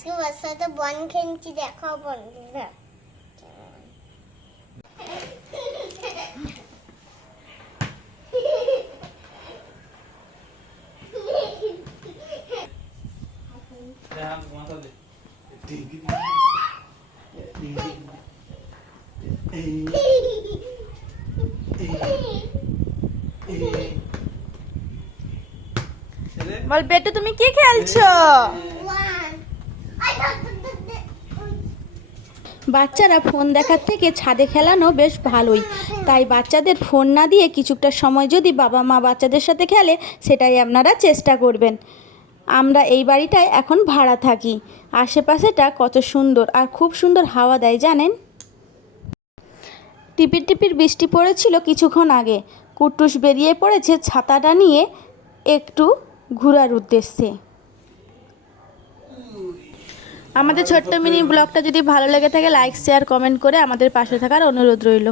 আজকে বাসাতে বন খেলছি দেখাও বন্ধুরা বল বেটু তুমি কি খেলছো? বাচ্চারা ফোন দেখার থেকে ছাদে খেলানো বেশ ভালোই। তাই বাচ্চাদের ফোন না দিয়ে কিছুটা সময় যদি বাবা মা বাচ্চাদের সাথে খেলে, সেটাই আপনারা চেষ্টা করবেন। আমরা এই বাড়িটায় এখন ভাড়া থাকি। আশেপাশেটা কত সুন্দর আর খুব সুন্দর হাওয়া দেয়, জানেন? টিপির টিপির বৃষ্টি পড়েছিল কিছুক্ষণ আগে। কুটুস বেরিয়ে পড়েছে ছাতাটা নিয়ে একটু ঘোরার উদ্দেশ্যে। আমাদের ছোট্ট মিনি ব্লগটা যদি ভালো লেগে থাকে লাইক শেয়ার কমেন্ট করে আমাদের পাশে থাকার অনুরোধ রইল।